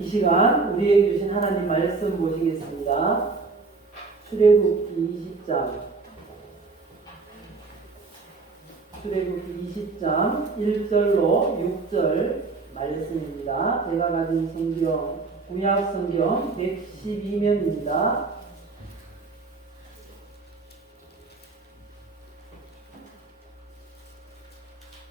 이 시간 우리에게 주신 하나님 말씀 보시겠습니다. 출애굽기 20장 1절로 6절 말씀입니다. 제가 가진 성경 구약 성경 112면입니다.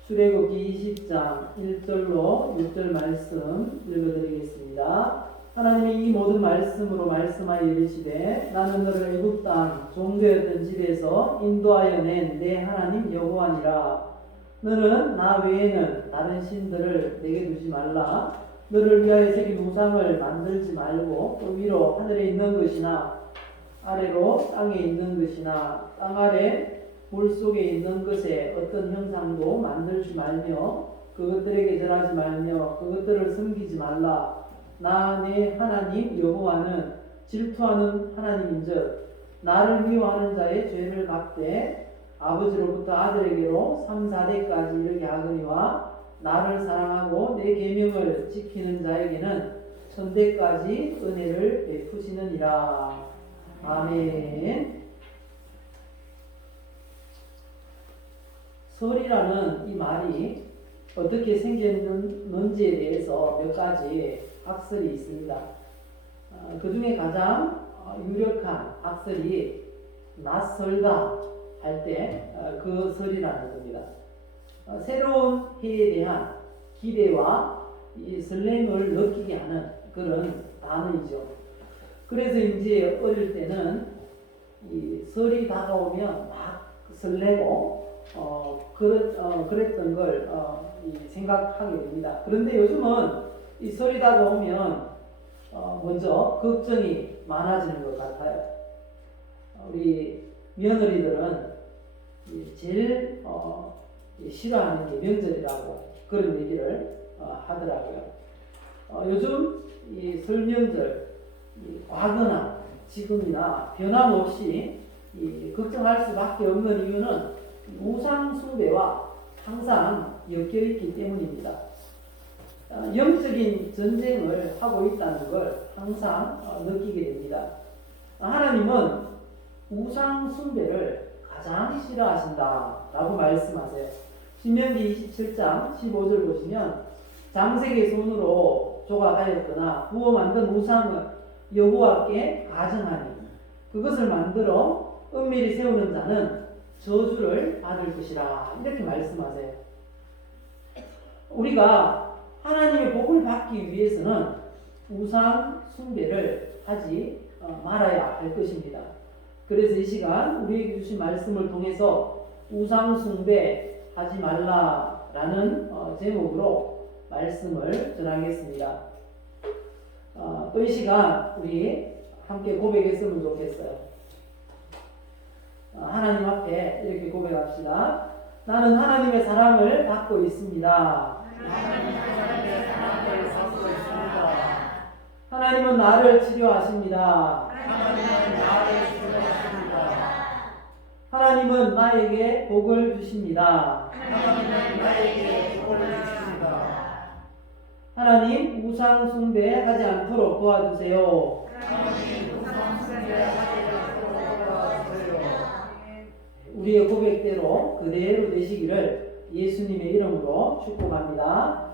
출애굽기 20장 1절로 6절 말씀 읽어드리겠습니다. 하나님이 이 모든 말씀으로 말씀하여 이르시되 나는 너를 애굽 땅 종되었던 집에서 인도하여 낸 내 하나님 여호와니라. 너는 나 외에는 다른 신들을 내게 두지 말라. 너를 위하여 새긴 우상을 만들지 말고 또 위로 하늘에 있는 것이나 아래로 땅에 있는 것이나 땅 아래 물속에 있는 것에 어떤 형상도 만들지 말며 그것들에게 절하지 말며 그것들을 섬기지 말라. 나 내 하나님 여호와는 질투하는 하나님인즉 나를 미워하는 자의 죄를 갚되 아버지로부터 아들에게로 3, 4대까지 이르게 하거니와 나를 사랑하고 내 계명을 지키는 자에게는 천대까지 은혜를 베푸시느니라. 아멘. 설이라는 이 말이 어떻게 생겼는지에 대해서 몇 가지 학설이 있습니다. 그 중에 가장 유력한 학설이 낯설다 할 때 그 설이라는 겁니다. 새로운 해에 대한 기대와 이 설렘을 느끼게 하는 그런 단어이죠. 그래서 이제 어릴 때는 이 설이 다가오면 막 설레고 그랬던 걸 생각하게 됩니다. 그런데 요즘은 이 설이 다가오면 먼저 걱정이 많아지는 것 같아요. 우리 며느리들은 제일 싫어하는 게 명절이라고 그런 얘기를 하더라고요. 요즘 이 설명절 과거나 지금이나 변함없이 걱정할 수밖에 없는 이유는 우상 숭배와 항상 엮여있기 때문입니다. 영적인 전쟁을 하고 있다는 걸 항상 느끼게 됩니다. 하나님은 우상 숭배를 가장 싫어하신다라고 말씀하세요. 신명기 27장 15절 보시면 장색의 손으로 조각하였거나 부어 만든 우상을 여호와께 가정하니 그것을 만들어 은밀히 세우는 자는 저주를 받을 것이라 이렇게 말씀하세요. 우리가 하나님의 복을 받기 위해서는 우상 숭배를 하지 말아야 할 것입니다. 그래서 이 시간 우리에게 주신 말씀을 통해서 우상 숭배 하지 말라라는 제목으로 말씀을 전하겠습니다. 또 이 시간 우리 함께 고백했으면 좋겠어요. 하나님 앞에 이렇게 고백합시다. 나는 하나님의 사랑을 받고 있습니다. 하나님은 나를 치료하십니다. 하나님은 나에게 복을 주십니다. 하나님 우상 숭배하지 않도록 도와주세요. 우리의 고백대로 그대로 되시기를 예수님의 이름으로 축복합니다.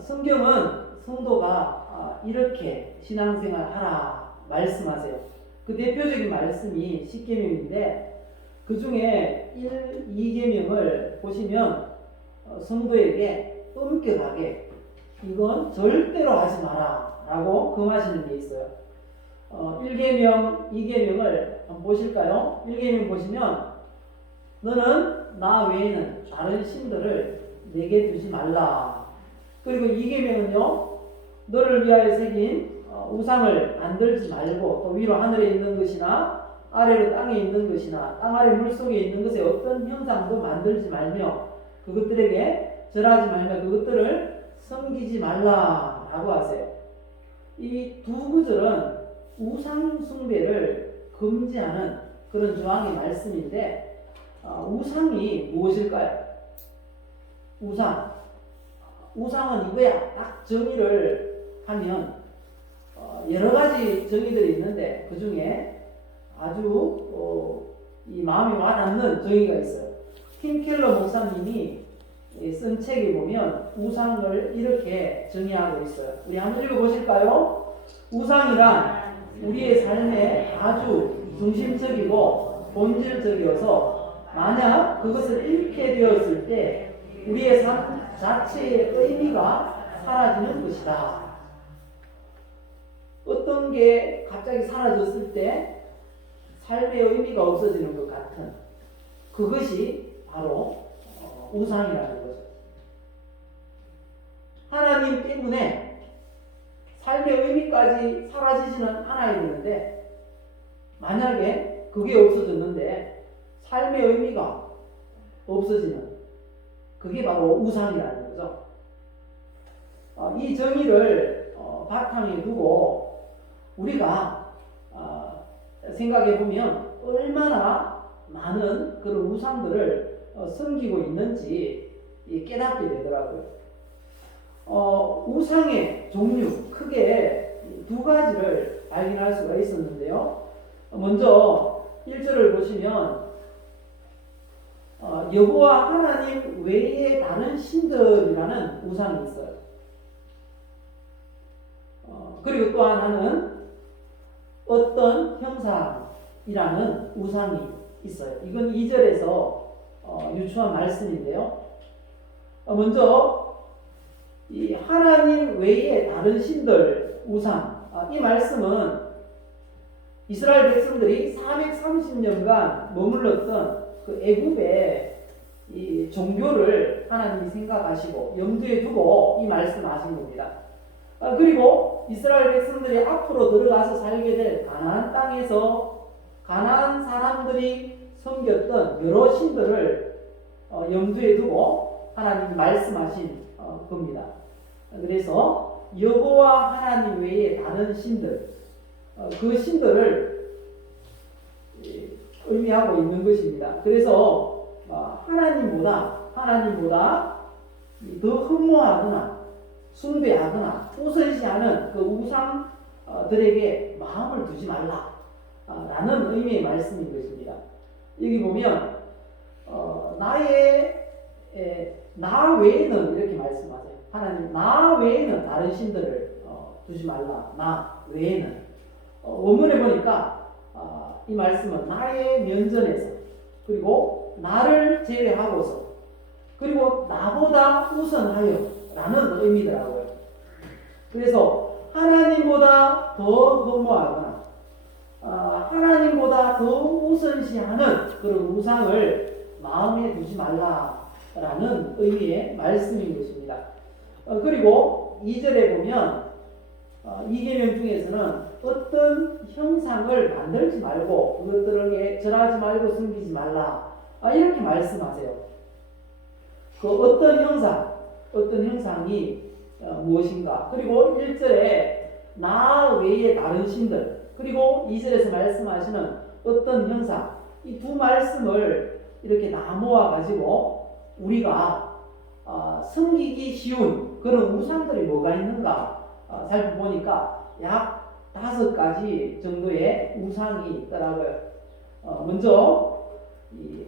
성경은 성도가 이렇게 신앙생활 하라 말씀하세요. 그 대표적인 말씀이 십계명인데 그 중에 1, 2계명을 보시면 성도에게 엄격하게 이건 절대로 하지 마라 라고 금하시는 게 있어요. 1계명, 2계명을 한번 보실까요? 1계명 보시면 너는 나 외에는 다른 신들을 내게 두지 말라. 그리고 2계명은요 너를 위하여 새긴 우상을 만들지 말고 또 위로 하늘에 있는 것이나 아래로 땅에 있는 것이나 땅 아래 물속에 있는 것에 어떤 형상도 만들지 말며 그것들에게 절하지 말며 그것들을 섬기지 말라라고 하세요. 이 두 구절은 우상 숭배를 금지하는 그런 조항의 말씀인데 우상이 무엇일까요? 우상은 이거야. 딱 정의를 한 하면 여러 가지 정의들이 있는데 그 중에 아주 이 마음에 와닿는 정의가 있어요. 팀 켈러 목사님이 쓴 책에 보면 우상을 이렇게 정의하고 있어요. 우리 한번 읽어보실까요? 우상이란 우리의 삶에 아주 중심적이고 본질적이어서 만약 그것을 잃게 되었을 때 우리의 삶 자체의 의미가 사라지는 것이다. 어떤 게 갑자기 사라졌을 때 삶의 의미가 없어지는 것 같은 그것이 바로 우상이라는 거죠. 하나님 때문에 삶의 의미까지 사라지지는 않아야 되는데 만약에 그게 없어졌는데 삶의 의미가 없어지는 그게 바로 우상이라는 거죠. 이 정의를 바탕에 두고 우리가 생각해 보면 얼마나 많은 그런 우상들을 섬기고 있는지 깨닫게 되더라고요. 우상의 종류 크게 두 가지를 발견할 수가 있었는데요. 먼저 1절을 보시면 여호와 하나님 외에 다른 신들이라는 우상이 있어요. 그리고 또 하나는 어떤 형상이라는 우상이 있어요. 이건 2절에서 유추한 말씀인데요. 먼저 이 하나님 외에 다른 신들 우상 이 말씀은 이스라엘 백성들이 430년간 머물렀던 그 애굽의 이 종교를 하나님이 생각하시고 염두에 두고 이 말씀하신 겁니다. 그리고 이스라엘 백성들이 앞으로 들어가서 살게 될 가나안 땅에서 가나안 사람들이 섬겼던 여러 신들을 염두에 두고 하나님이 말씀하신 겁니다. 그래서 여호와 하나님 외에 다른 신들 그 신들을 의미하고 있는 것입니다. 그래서 하나님보다 더 흠모하거나 숭배하거나 우선시하는 그 우상들에게 마음을 두지 말라라는 의미의 말씀인 것입니다. 여기 보면 나 외에는 이렇게 말씀하세요. 하나님 나 외에는 다른 신들을 두지 말라. 나 외에는 원문에 보니까 이 말씀은 나의 면전에서 그리고 나를 제외하고서 그리고 나보다 우선하여 라는 의미더라고요. 그래서 하나님보다 더 흠모하거나 하나님보다 더 우선시하는 그런 우상을 마음에 두지 말라라는 의미의 말씀인 것입니다. 그리고 2절에 보면 이 계명 중에서는 어떤 형상을 만들지 말고 그것들에게 절하지 말고 섬기지 말라 이렇게 말씀하세요. 그 어떤 형상이 무엇인가 그리고 1절에 나 외에 다른 신들 그리고 2절에서 말씀하시는 어떤 형상 이 두 말씀을 이렇게 나모아 가지고 우리가 섬기기 쉬운 그런 우상들이 뭐가 있는가 살펴보니까 약 5가지 정도의 우상이 있더라고요. 먼저 이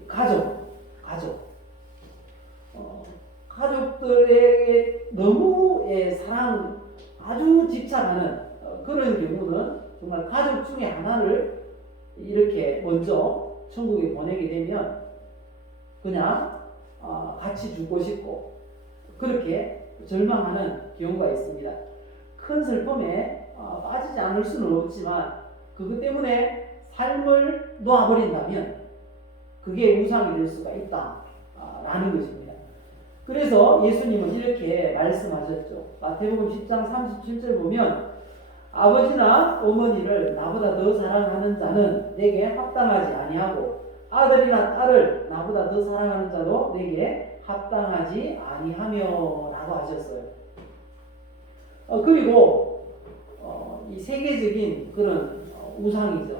가족들에게 너무 사랑 아주 집착하는 그런 경우는 정말 가족 중에 하나를 이렇게 먼저 천국에 보내게 되면 그냥 같이 죽고 싶고 그렇게 절망하는 경우가 있습니다. 큰 슬픔에 빠지지 않을 수는 없지만 그것 때문에 삶을 놓아버린다면 그게 우상이 될 수가 있다라는 것입니다. 그래서 예수님은 이렇게 말씀하셨죠. 마태복음 10장 37절 보면 아버지나 어머니를 나보다 더 사랑하는 자는 내게 합당하지 아니하고 아들이나 딸을 나보다 더 사랑하는 자도 내게 합당하지 아니하며 라고 하셨어요. 그리고 이 세계적인 그런 우상이죠.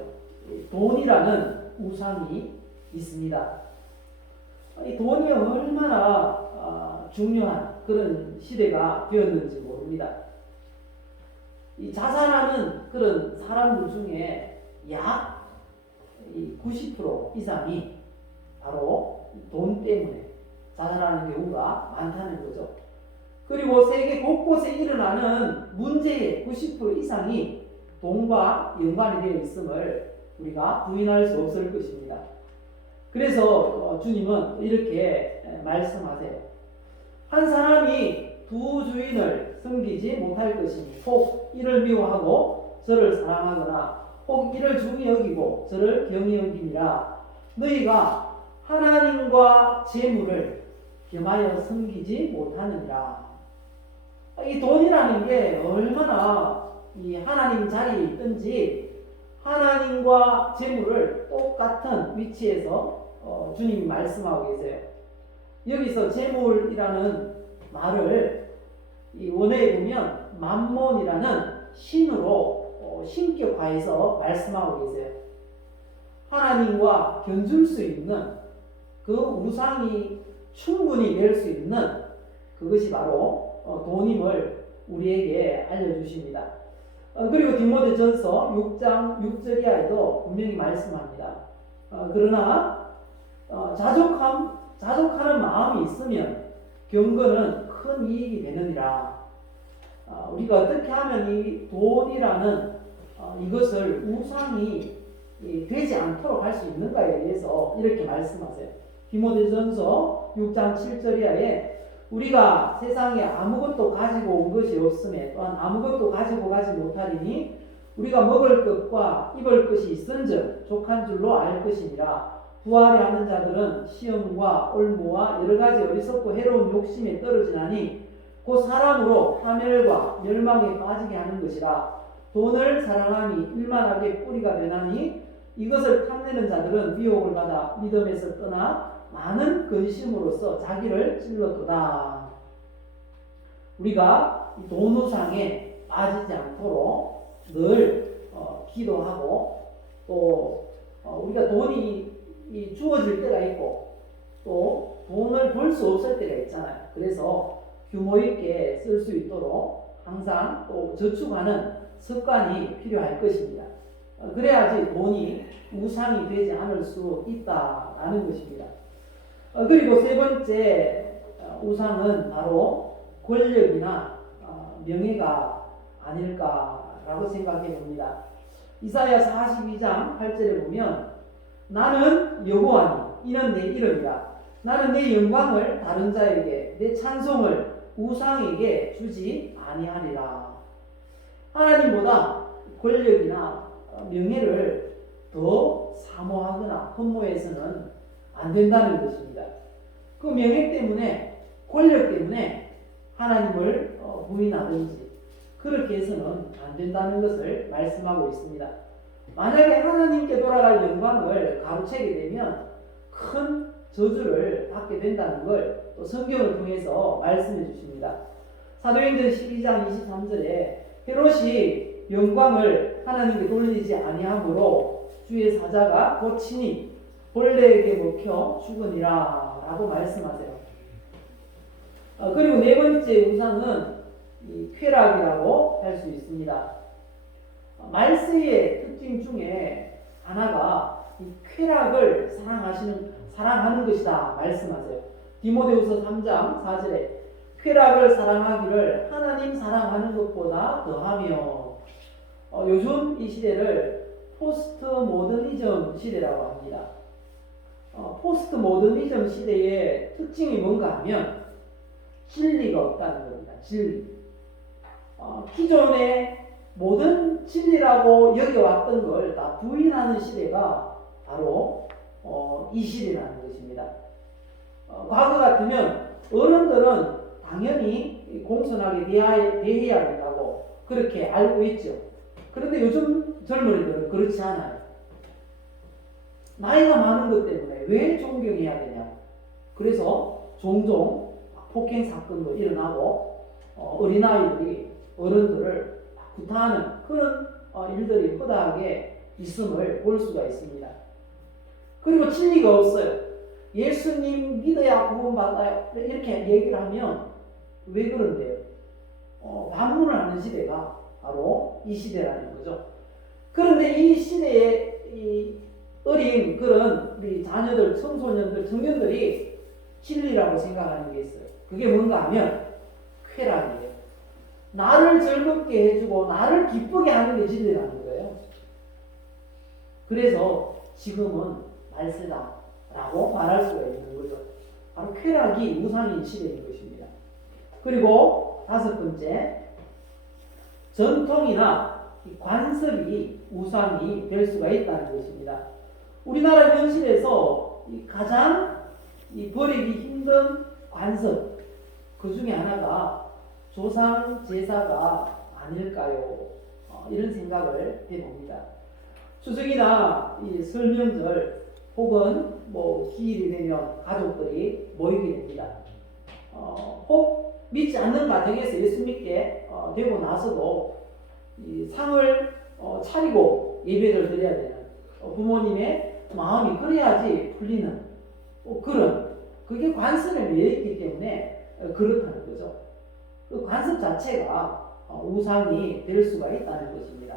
돈이라는 우상이 있습니다. 이 돈이 얼마나 중요한 그런 시대가 되었는지 모릅니다. 이 자살하는 그런 사람들 중에 약 90% 이상이 바로 돈 때문에 자살하는 경우가 많다는 거죠. 그리고 세계 곳곳에 일어나는 문제의 90% 이상이 돈과 연관이 되어 있음을 우리가 부인할 수 없을 것입니다. 그래서 주님은 이렇게 말씀하세요. 한 사람이 두 주인을 섬기지 못할 것이니 혹 이를 미워하고 저를 사랑하거나 혹 이를 중히 여기고 저를 경히 여김이라. 너희가 하나님과 재물을 겸하여 섬기지 못하느니라. 이 돈이라는 게 얼마나 이 하나님 자리에 있든지 하나님과 재물을 똑같은 위치에서 주님이 말씀하고 계세요. 여기서 재물이라는 말을 이 원어에 보면 만몬이라는 신으로 신격화해서 말씀하고 계세요. 하나님과 견줄 수 있는 그 우상이 충분히 낼 수 있는 그것이 바로 돈임을 우리에게 알려주십니다. 그리고 디모데전서 6장 6절 이하에도 분명히 말씀합니다. 그러나 자족하는 마음이 있으면 경건은 큰 이익이 되느니라. 우리가 어떻게 하면 이 돈이라는 이것을 우상이 되지 않도록 할 수 있는가에 대해서 이렇게 말씀하세요. 디모데전서 6장 7절 이하에 우리가 세상에 아무것도 가지고 온 것이 없음에 또한 아무것도 가지고 가지 못하리니 우리가 먹을 것과 입을 것이 있은즉 족한 줄로 알 것이니라. 부활이 하는 자들은 시험과 올무와 여러 가지 어리석고 해로운 욕심에 떨어지나니 곧 사람으로 파멸과 멸망에 빠지게 하는 것이라. 돈을 사랑함이 일만하게 뿌리가 되나니 이것을 탐내는 자들은 미혹을 받아 믿음에서 떠나 많은 근심으로써 자기를 찔러도다. 우리가 돈 우상에 빠지지 않도록 늘 기도하고 또 우리가 돈이 주어질 때가 있고 또 돈을 벌 수 없을 때가 있잖아요. 그래서 규모 있게 쓸 수 있도록 항상 또 저축하는 습관이 필요할 것입니다. 그래야지 돈이 우상이 되지 않을 수 있다라는 것입니다. 그리고 세 번째 우상은 바로 권력이나 명예가 아닐까라고 생각해 봅니다. 이사야 42장 8절에 보면 나는 여호와니 이는 내 이름이라. 나는 내 영광을 다른 자에게 내 찬송을 우상에게 주지 아니하리라. 하나님보다 권력이나 명예를 더 사모하거나 흠모해서는 안 된다는 것입니다. 그 명예 때문에 권력 때문에 하나님을 부인하든지 그렇게 해서는 안 된다는 것을 말씀하고 있습니다. 만약에 하나님께 돌아갈 영광을 가로채게 되면 큰 저주를 받게 된다는 걸 또 성경을 통해서 말씀해 주십니다. 사도행전 12장 23절에 헤롯이 영광을 하나님께 돌리지 아니하므로 주의 사자가 곧 친히 벌레에게 먹혀 죽으니라 라고 말씀하세요. 그리고 네 번째 우상은 쾌락이라고 할 수 있습니다. 말세의 특징 중에 하나가 이 쾌락을 사랑하는 것이다 말씀하세요. 디모데후서 3장 4절에 쾌락을 사랑하기를 하나님 사랑하는 것보다 더하며. 요즘 이 시대를 포스트 모더니즘 시대라고 합니다. 포스트 모더니즘 시대의 특징이 뭔가 하면 진리가 없다는 겁니다. 진리. 기존의 모든 진리라고 여겨왔던 걸 다 부인하는 시대가 바로 이 시대라는 것입니다. 과거 같으면 어른들은 당연히 공손하게 대해야 된다고 그렇게 알고 있죠. 그런데 요즘 젊은이들은 그렇지 않아요. 나이가 많은 것 때문에 왜 존경해야 되냐. 그래서 종종 폭행 사건도 일어나고 어린아이들이 어른들을 구타하는 그런 일들이 허다하게 있음을 볼 수가 있습니다. 그리고 진리가 없어요. 예수님 믿어야 구원받아요. 이렇게 얘기를 하면 왜 그런데요? 반문을 하는 시대가 바로 이 시대라는 거죠. 그런데 이 시대에 이 어린 그런 우리 자녀들, 청소년들, 청년들이 진리라고 생각하는 게 있어요. 그게 뭔가 하면 쾌락이에요. 나를 즐겁게 해주고 나를 기쁘게 하는 게 진리라는 거예요. 그래서 지금은 말세다라고 말할 수가 있는 거죠. 바로 쾌락이 우상인 시대인 것입니다. 그리고 다섯 번째, 전통이나 관습이 우상이 될 수가 있다는 것입니다. 우리나라 현실에서 가장 버리기 힘든 관습, 그 중에 하나가 조상 제사가 아닐까요? 이런 생각을 해봅니다. 추석이나 설명절 혹은 기일이 되면 가족들이 모이게 됩니다. 혹 믿지 않는 가정에서 예수 믿게 되고 나서도 이 상을 차리고 예배를 드려야 되는 부모님의 마음이 그래야지 풀리는 그런 그게 관습에 매여 있기 때문에 그렇다는 거죠. 그 관습 자체가 우상이 될 수가 있다는 것입니다.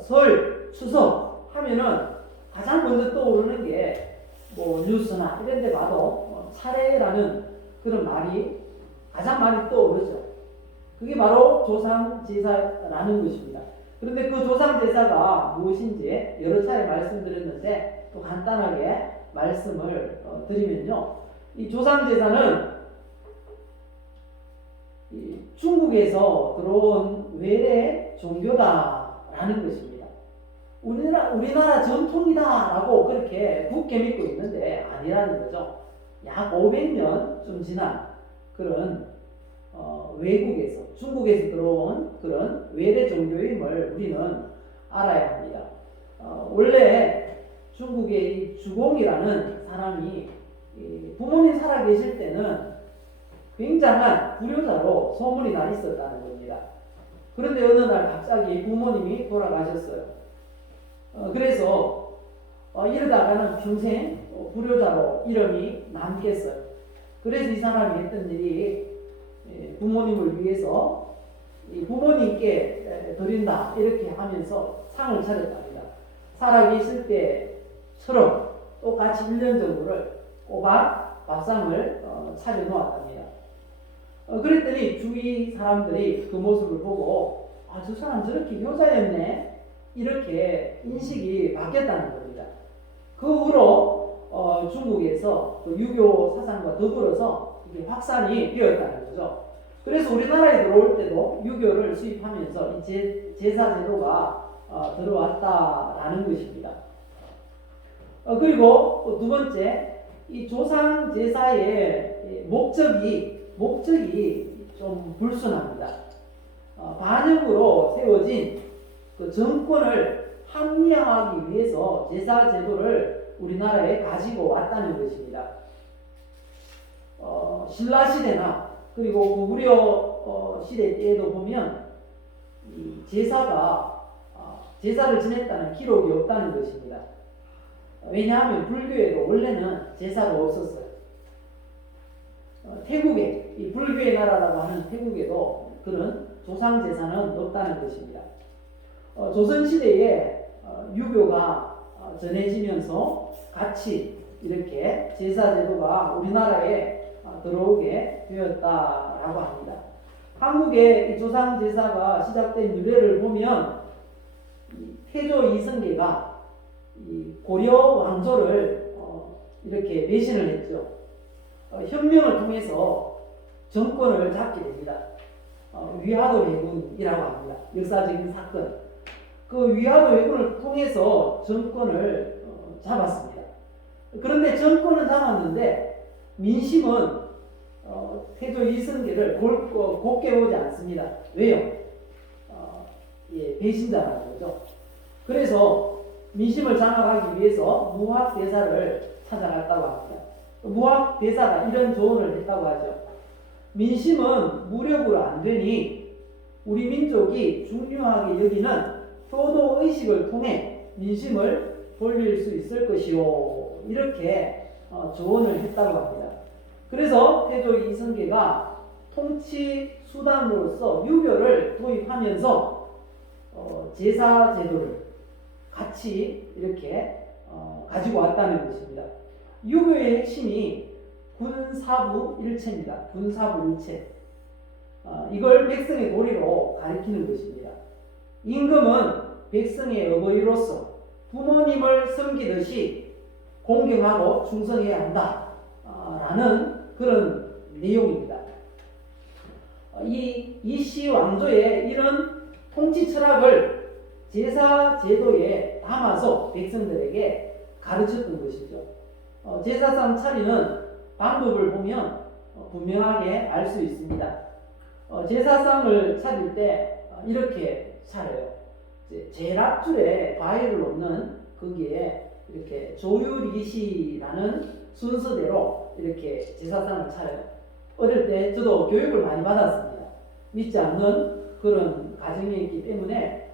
설, 추석 하면은 가장 먼저 떠오르는 게 뉴스나 이런 데 봐도 차례라는 그런 말이 가장 많이 떠오르죠. 그게 바로 조상 제사라는 것입니다. 그런데 그 조상 제사가 무엇인지 여러 차례 말씀드렸는데 또 간단하게 말씀을 드리면요. 이 조상 제사는 중국에서 들어온 외래 종교다라는 것입니다. 우리나라 전통이다라고 그렇게 굳게 믿고 있는데 아니라는 거죠. 약 500년 좀 지난 그런 외국에서 중국에서 들어온 그런 외래 종교임을 우리는 알아야 합니다. 원래 중국의 이 주공이라는 사람이 부모님 살아 계실 때는 굉장한 불효자로 소문이 나 있었다는 겁니다. 그런데 어느 날 갑자기 부모님이 돌아가셨어요. 그래서 이러다가는 평생 불효자로 이름이 남겠어요. 그래서 이 사람이 했던 일이 부모님을 위해서 부모님께 드린다 이렇게 하면서 상을 차렸답니다. 살아계실 때처럼 똑같이 1년 정도를 꼬박 밥상을 차려놓았답니다. 그랬더니 주위 사람들이 그 모습을 보고 저 사람 저렇게 효자였네 이렇게 인식이 바뀌었다는 겁니다. 그 후로 중국에서 그 유교 사상과 더불어서 이게 확산이 되었다는 거죠. 그래서 우리나라에 들어올 때도 유교를 수입하면서 이 제사 제도가 들어왔다라는 것입니다. 그리고 두 번째, 이 조상 제사의 목적이 좀 불순합니다. 반역으로 세워진 그 정권을 합리화하기 위해서 제사 제도를 우리나라에 가지고 왔다는 것입니다. 신라 시대나 그리고 고구려 시대 때에도 보면 이 제사를 지냈다는 기록이 없다는 것입니다. 왜냐하면 불교에도 원래는 제사가 없었어요. 태국에 이 불교의 나라라고 하는 태국에도 그런 조상 제사는 없다는 것입니다. 조선시대에 유교가 전해지면서 같이 이렇게 제사 제도가 우리나라에 들어오게 되었다라고 합니다. 한국의 이 조상 제사가 시작된 유래를 보면 태조 이성계가 이 고려 왕조를 이렇게 배신을 했죠. 혁명을 통해서 정권을 잡게 됩니다. 위화도 회군이라고 합니다. 역사적인 사건. 그 위화도 회군을 통해서 정권을 잡았습니다. 그런데 정권은 잡았는데 민심은 태조 이성계를 곱게 보지 않습니다. 왜요? 배신자라는 거죠. 그래서 민심을 장악하기 위해서 무학대사를 찾아갔다고 합니다. 무학대사가 이런 조언을 했다고 하죠. 민심은 무력으로 안 되니 우리 민족이 중요하게 여기는 효도의식을 통해 민심을 돌릴 수 있을 것이요. 이렇게 조언을 했다고 합니다. 그래서 태조 이성계가 통치 수단으로서 유교를 도입하면서 제사 제도를 같이 이렇게 가지고 왔다는 것입니다. 유교의 핵심이 군사부 일체입니다. 군사부 일체. 이걸 백성의 도리로 가리키는 것입니다. 임금은 백성의 어버이로서 부모님을 섬기듯이 공경하고 충성해야 한다. 라는 그런 내용입니다. 이 이씨 왕조의 이런 통치 철학을 제사 제도에 담아서 백성들에게 가르쳤던 것이죠. 제사상 차리는 방법을 보면 분명하게 알 수 있습니다. 제사상을 차릴 때 이렇게 차려요. 제일 앞줄에 과일을 놓는 거기에 이렇게 조유리시라는 순서대로 이렇게 제사상을 차려요. 어릴 때 저도 교육을 많이 받았습니다. 믿지 않는 그런 가정이었기 때문에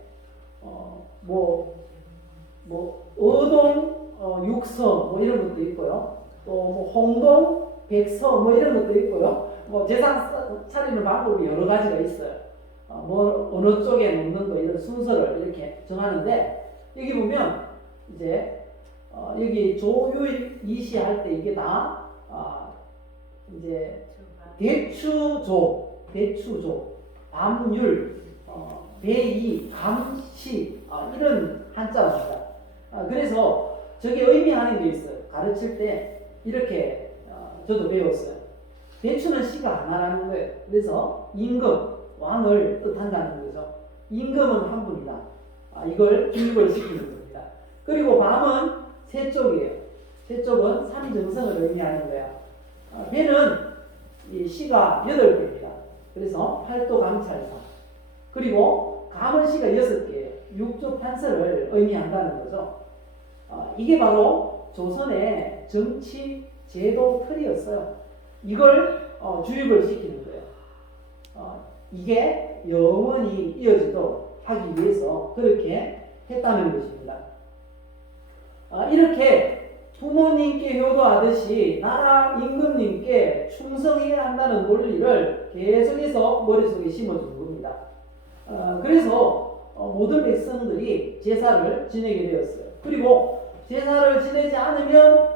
어동 육서 이런 것도 있고요. 또 홍동 백서 이런 것도 있고요. 제사 차리는 방법이 여러 가지가 있어요. 어느 쪽에 놓는 거 이런 순서를 이렇게 정하는데 여기 보면 이제 여기 조유이시 할 때 이게 다 이제 대추조, 밤율, 배이, 감시 이런 한자입니다. 그래서 저게 의미하는 게 있어요. 가르칠 때 이렇게 저도 배웠어요. 대추는 시가 하나라는 거예요. 그래서 임금, 왕을 뜻한다는 거죠. 임금은 한 분이다. 이걸 교육을 시키는 겁니다. 그리고 밤은 세 쪽이에요. 세 쪽은 삼정성을 의미하는 거예요. 배는 이 시가 8개입니다. 그래서 팔도 감찰사. 그리고 감은 시가 6개예요. 육조 판서를 의미한다는 거죠. 이게 바로 조선의 정치 제도 틀이었어요. 이걸 주입을 시키는 거예요. 이게 영원히 이어지도록 하기 위해서 그렇게 했다는 것입니다. 이렇게 부모님께 효도하듯이 나라 임금님께 충성해야 한다는 논리를 계속해서 머릿속에 심어준 겁니다. 그래서 모든 백성들이 제사를 지내게 되었어요. 그리고 제사를 지내지 않으면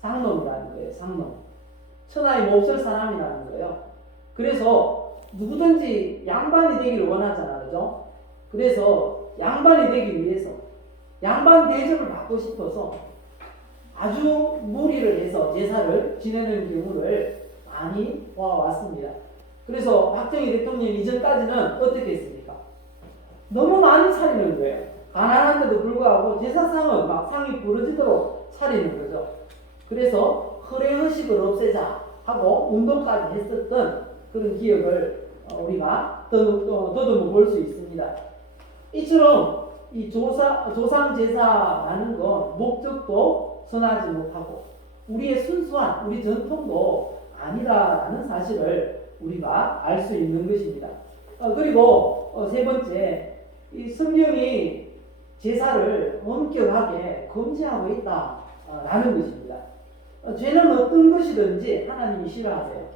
상놈이라는 거예요. 상놈. 천하에 몹쓸 사람이라는 거예요. 그래서 누구든지 양반이 되기를 원하잖아요. 그죠? 그래서 양반이 되기 위해서 양반 대접을 받고 싶어서 아주 무리를 해서 제사를 지내는 경우를 많이 보아왔습니다. 그래서 박정희 대통령 이전까지는 어떻게 했습니까? 너무 많이 차리는 거예요. 가난한데도 불구하고 제사상은 막 상이 부러지도록 차리는 거죠. 그래서 허례의식을 없애자 하고 운동까지 했었던 그런 기억을 우리가 더듬어 볼 수 있습니다. 이처럼 이 조상 제사라는 건 목적도 선하지 못하고 우리의 순수한 우리 전통도 아니다라는 사실을 우리가 알 수 있는 것입니다. 그리고 세 번째, 이 성경이 제사를 엄격하게 금지하고 있다라는 것입니다. 죄는 어떤 것이든지 하나님이 싫어하세요.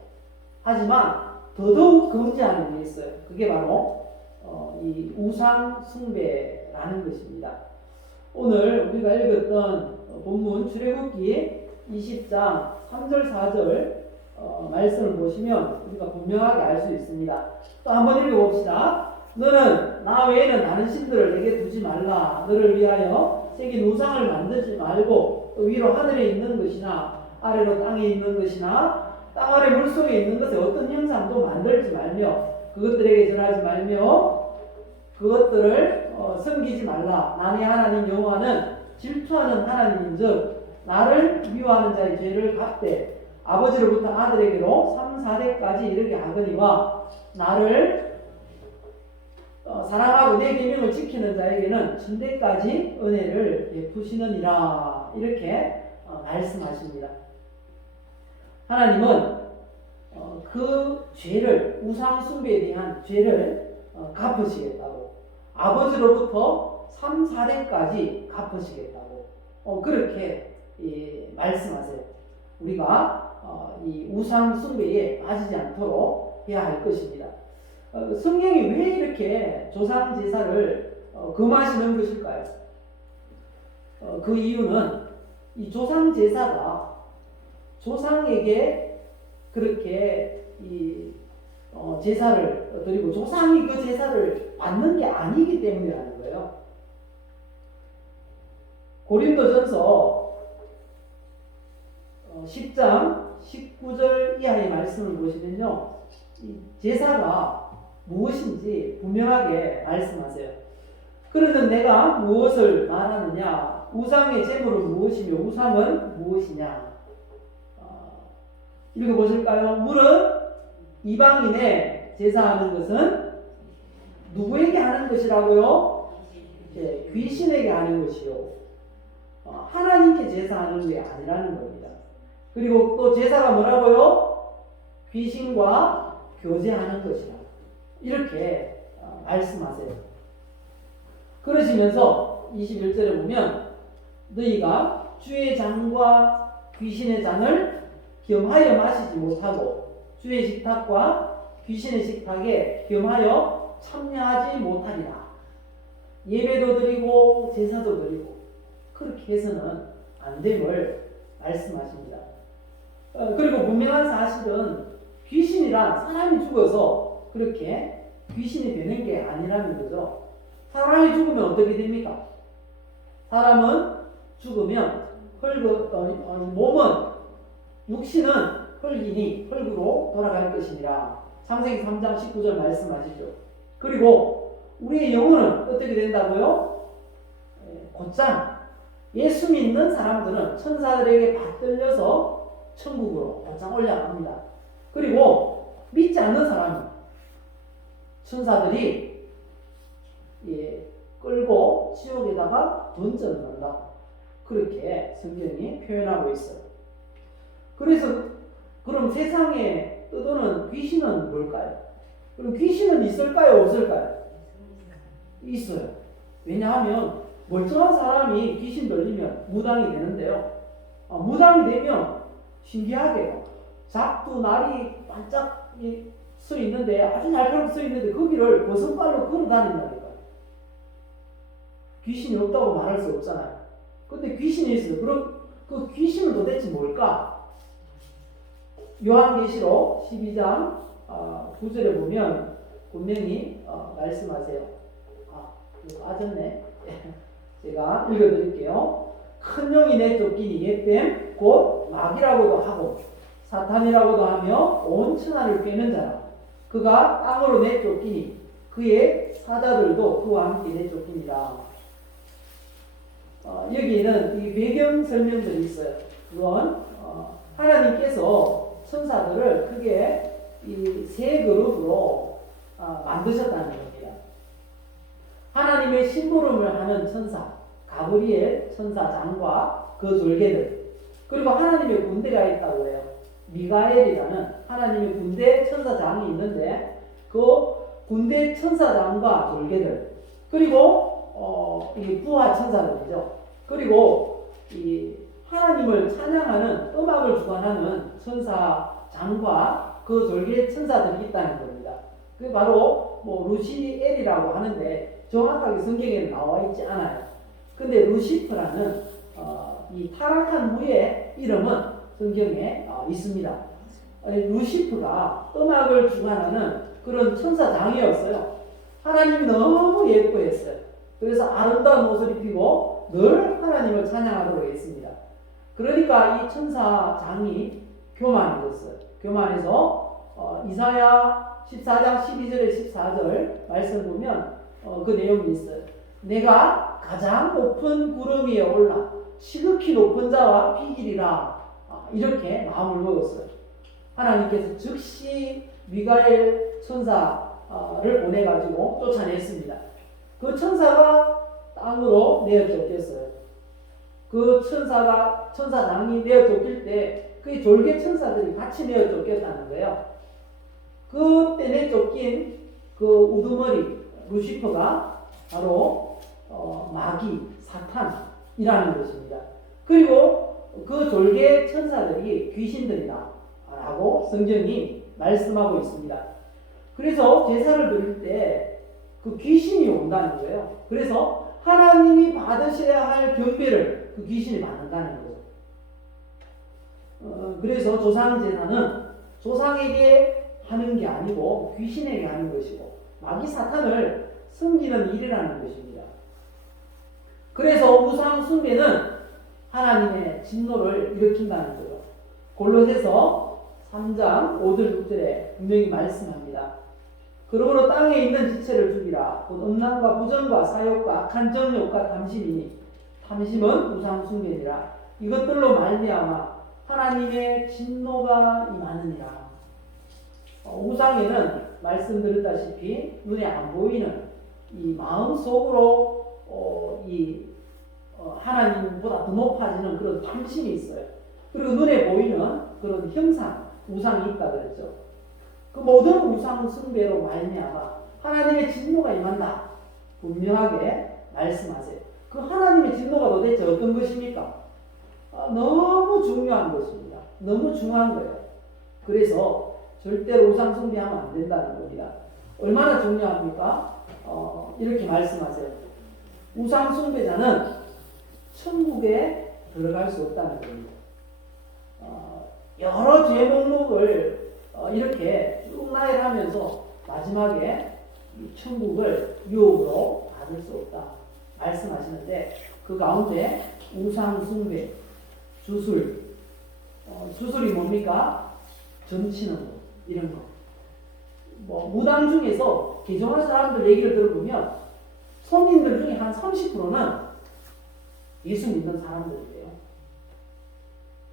하지만 더더욱 금지하는 게 있어요. 그게 바로 이 우상 숭배라는 것입니다. 오늘 우리가 읽었던 본문 출애굽기 20장 3절 4절 말씀을 보시면 우리가 분명하게 알 수 있습니다. 또 한번 읽어봅시다. 너는 나 외에는 다른 신들을 내게 두지 말라. 너를 위하여 새긴 우상을 만들지 말고 또 위로 하늘에 있는 것이나 아래로 땅에 있는 것이나 땅 아래 물속에 있는 것에 어떤 형상도 만들지 말며 그것들에게 절하지 말며 그것들을 섬기지 말라. 나의 하나님 여호와는 질투하는 하나님인즉 나를 미워하는 자의 죄를 갚되 아버지로부터 아들에게로 3, 4대까지 이르게 하거니와 나를 사랑하고 내 계명을 지키는 자에게는 천대까지 은혜를 베푸시느니라. 이렇게 말씀하십니다. 하나님은 그 죄를 우상 숭배에 대한 죄를 갚으시겠다고 아버지로부터 3, 4대까지 갚으시겠다고 그렇게 말씀하세요. 우리가 이 우상 숭배에 빠지지 않도록 해야 할 것입니다. 성경이 왜 이렇게 조상 제사를 금하시는 것일까요? 그 이유는 이 조상 제사가 조상에게 그렇게 이 제사를 드리고 조상이 그 제사를 받는 게 아니기 때문이라는 거예요. 고린도전서 10장 19절 이하의 말씀을 보시면요, 이 제사가 무엇인지 분명하게 말씀하세요. 그러면 내가 무엇을 말하느냐? 우상의 제물은 무엇이며 우상은 무엇이냐? 읽어보실까요? 물은 이방인의 제사하는 것은 누구에게 하는 것이라고요? 귀신에게 하는 것이요. 하나님께 제사하는 게 아니라는 겁니다. 그리고 또 제사가 뭐라고요? 귀신과 교제하는 것이다. 이렇게 말씀하세요. 그러시면서 21절에 보면 너희가 주의 잔과 귀신의 잔을 겸하여 마시지 못하고 주의 식탁과 귀신의 식탁에 겸하여 참여하지 못하리라. 예배도 드리고 제사도 드리고 그렇게 해서는 안 됨을 말씀하십니다. 그리고 분명한 사실은 귀신이란 사람이 죽어서 그렇게 귀신이 되는 게 아니라는 거죠. 사람이 죽으면 어떻게 됩니까? 사람은 죽으면 몸은 육신은 흙이니 흙으로 돌아갈 것이니라. 창세기 3장 19절 말씀하시죠. 그리고 우리의 영혼은 어떻게 된다고요? 곧장 예수 믿는 사람들은 천사들에게 받들려서 천국으로 곧장 올라갑니다. 그리고 믿지 않는 사람은 천사들이 끌고 지옥에다가 던져놓는다. 그렇게 성경이 표현하고 있어요. 그래서 그럼 세상에 떠도는 귀신은 뭘까요? 그럼 귀신은 있을까요? 없을까요? 있어요. 왜냐하면 멀쩡한 사람이 귀신 들리면 무당이 되는데요. 무당이 되면 신기하게요. 작두 날이 반짝 서 있는데 아주 날카롭게 서 있는데 거기를 버선발로 걸어 다닌다니까요. 귀신이 없다고 말할 수 없잖아요. 근데 귀신이 있어요. 그럼 그 귀신은 도대체 뭘까? 요한계시록 12장 9절에 보면 분명히 말씀하세요. 이거 빠졌네. 제가 읽어드릴게요. 큰 용이 내쫓기니 옛뱀 곧 마귀라고도 하고 사탄이라고도 하며 온 천하를 꿰는 자라. 그가 땅으로 내쫓기니 그의 사자들도 그와 함께 내쫓깁니다. 여기는 이 배경 설명들이 있어요. 그건 하나님께서 천사들을 크게 이 세 그룹으로 만드셨다는 겁니다. 하나님의 심부름을 하는 천사 가브리엘 천사장과 그 졸개들, 그리고 하나님의 군대가 있다고 해요. 미가엘이라는 하나님의 군대 천사장이 있는데 그 군대 천사장과 졸개들, 그리고 이 부하 천사들이죠. 그리고 이 하나님을 찬양하는 음악을 주관하는 천사장과 그 졸개 천사들이 있다는 겁니다. 그게 바로 루시엘이라고 하는데 정확하게 성경에는 나와 있지 않아요. 근데 루시프라는 이 타락한 무의 이름은 성경에 있습니다. 루시프가 음악을 주관하는 그런 천사장이었어요. 하나님이 너무 예뻐했어요. 그래서 아름다운 옷을 입히고 늘 하나님을 찬양하도록 했습니다. 그러니까 이 천사장이 교만해졌어요. 교만해서 이사야 14장 12절에 14절 말씀 보면 그 내용이 있어요. 내가 가장 높은 구름 위에 올라 지극히 높은 자와 비기리라. 이렇게 마음을 먹었어요. 하나님께서 즉시 미가엘 천사를 보내가지고 쫓아냈습니다. 그 천사가 땅으로 내어 쫓겼어요. 그 천사장이 내어 쫓길 때 그 졸개 천사들이 같이 내어 쫓겼다는 거예요. 그때 내어 쫓긴 그 우두머리 루시퍼가 바로 마귀 사탄이라는 것입니다. 그리고 그 졸개 천사들이 귀신들이다. 라고 성경이 말씀하고 있습니다. 그래서 제사를 드릴 때 그 귀신이 온다는 거예요. 그래서 하나님이 받으셔야 할 경배를 그 귀신이 받는다는 거죠. 그래서 조상 제사는 조상에게 하는 게 아니고 귀신에게 하는 것이고 마귀 사탄을 섬기는 일이라는 것입니다. 그래서 우상 숭배는 하나님의 진노를 일으킨다는 거죠. 골로새서 3장 5절 6절에 분명히 말씀합니다. 그러므로 땅에 있는 지체를 죽이라. 곧 음란과 부정과 사욕과 악한 정욕과 탐심이니 탐심은 우상 숭배니라. 이것들로 말미암아 하나님의 진노가 임하느니라. 우상에는 말씀드렸다시피 눈에 안 보이는 이 마음 속으로 하나님보다 더 높아지는 그런 탐심이 있어요. 그리고 눈에 보이는 그런 형상, 우상이 있다 그랬죠. 그 모든 우상 숭배로 말미암아 하나님의 진노가 임한다. 분명하게 말씀하세요. 그 하나님의 진노가 도대체 어떤 것입니까? 너무 중요한 것입니다. 너무 중요한 거예요. 그래서 절대로 우상 숭배하면 안 된다는 겁니다. 얼마나 중요합니까? 이렇게 말씀하세요. 우상 숭배자는 천국에 들어갈 수 없다는 겁니다. 여러 죄 목록을 이렇게 쭉 나열하면서 마지막에 천국을 유혹으로 받을 수 없다 말씀하시는데, 그 가운데 우상 숭배, 주술, 주술이 뭡니까? 점치는 거, 이런 거. 무당 중에서 개종한 사람들 얘기를 들어보면 성인들 중에 한 30%는 예수 믿는 사람들이에요.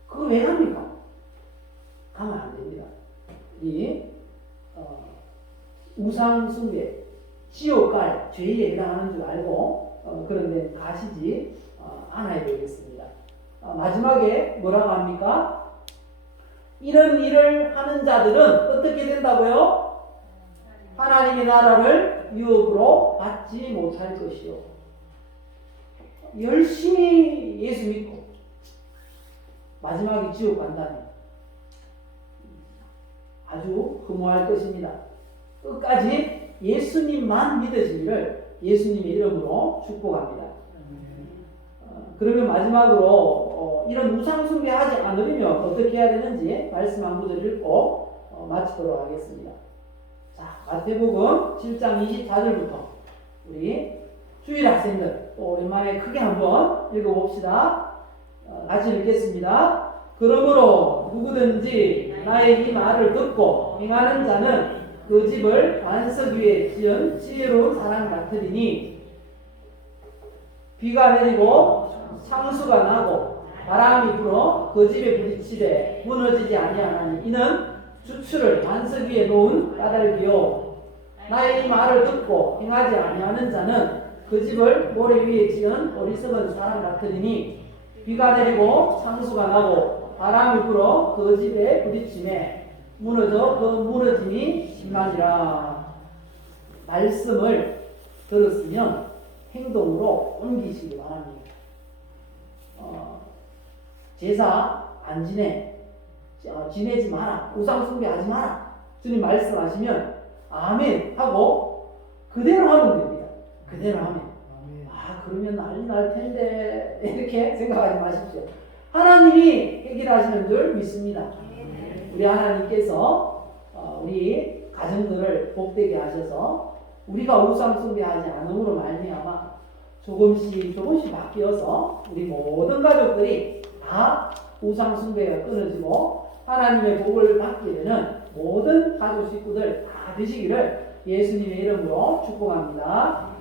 그거 왜 합니까? 가면 안 됩니다. 이 우상 숭배, 지옥 갈 죄에 해당하는 줄 알고 그런데 가시지 않아야 되겠습니다. 마지막에 뭐라고 합니까? 이런 일을 하는 자들은 어떻게 된다고요? 하나님의 나라를 유업으로 받지 못할 것이요. 열심히 예수 믿고 마지막에 지옥 간다면 아주 허무할 것입니다. 끝까지 예수님만 믿으시기를 예수님의 이름으로 축복합니다. 그러면 마지막으로 이런 우상 숭배하지 않으려면 어떻게 해야 되는지 말씀 한 구절 읽고 마치도록 하겠습니다. 자, 마태복음 7장 24절부터 우리 주일 학생들 또 오랜만에 크게 한번 읽어봅시다. 같이 읽겠습니다. 그러므로 누구든지 나의 이 말을 듣고 행하는 자는 그 집을 반석 위에 지은 지혜로운 사람 같으리니 비가 내리고 창수가 나고 바람이 불어 그 집에 부딪히되 무너지지 아니하나니 이는 주추를 반석 위에 놓은 까닭이요. 나의 이 말을 듣고 행하지 아니하는 자는 그 집을 모래 위에 지은 어리석은 사람 같으리니 비가 내리고 창수가 나고 바람이 불어 그 집에 부딪힘에 무너져 그 무너짐이 심하니라. 말씀을 들었으면 행동으로 옮기시기 바랍니다. 제사 안 지내지 마라. 우상 숭배하지 마라. 주님 말씀하시면 아멘 하고 그대로 하면 됩니다. 그대로 하면. 그러면 난리 날 텐데 이렇게 생각하지 마십시오. 하나님이 해결하시는 줄 믿습니다. 우리 하나님께서 우리 가정들을 복되게 하셔서 우리가 우상 숭배하지 않음으로 말미암아 조금씩 바뀌어서 우리 모든 가족들이 다 우상 숭배가 끊어지고 하나님의 복을 받게 되는 모든 가족 식구들 다 되시기를 예수님의 이름으로 축복합니다.